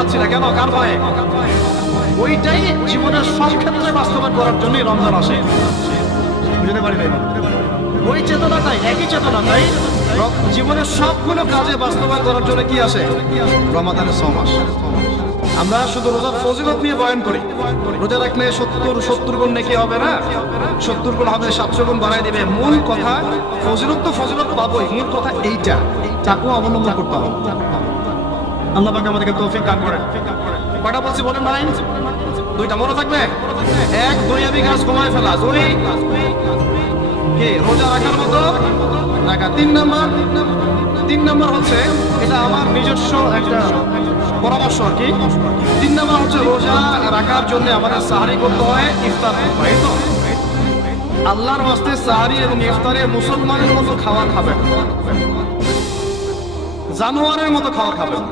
খাচ্ছি না কেন, কার ভয়ে? ওইটাই জীবনের সব ক্ষেত্রে বাস্তবায়ন করার জন্যই রমজান আসে। বুঝতে পারি না? ওই চেতনাটাই, একই চেতনাটাই জীবনের সবগুলো কাজে বাস্তবায়ন করার জন্য কি আসে? রমাদানের 6 মাস। আমরা শুধু রোজার ফজিলত নিয়ে বয়ান করি, রোজা রাখলে 70 গুণ নাকি হবে না, 70 গুণ হবে, 700 গুণ বাড়াই দিবে। মূল কথা ফজিলত তো ফজিলত পাবোই, মূল কথা এইটা, তাকেও অবলম্বন করতে হবে। আল্লাহ পাক আমাদেরকে তৌফিক দান করেন। কয়টা বলছি বলেন ভাই? 2টা মনে থাকবে। 1, দুনিয়াবি কাজ কমায় ফেলা, 2 কি রোজা রাখার মতো রাখা। 3 নাম্বার হচ্ছে, এটা আমার নিজস্ব একটা পরামর্শ আর কি। 3 নাম্বার হচ্ছে রোজা রাখার জন্য আমাদের সাহারি করতে হয়, ইফতার করতে হয়। তো আল্লাহর ওয়াস্তে সাহারি এবং ইফতারে মুসলমানের মতো খাবার খাবেন, জানোয়ারের মতো খাবার খাবেন।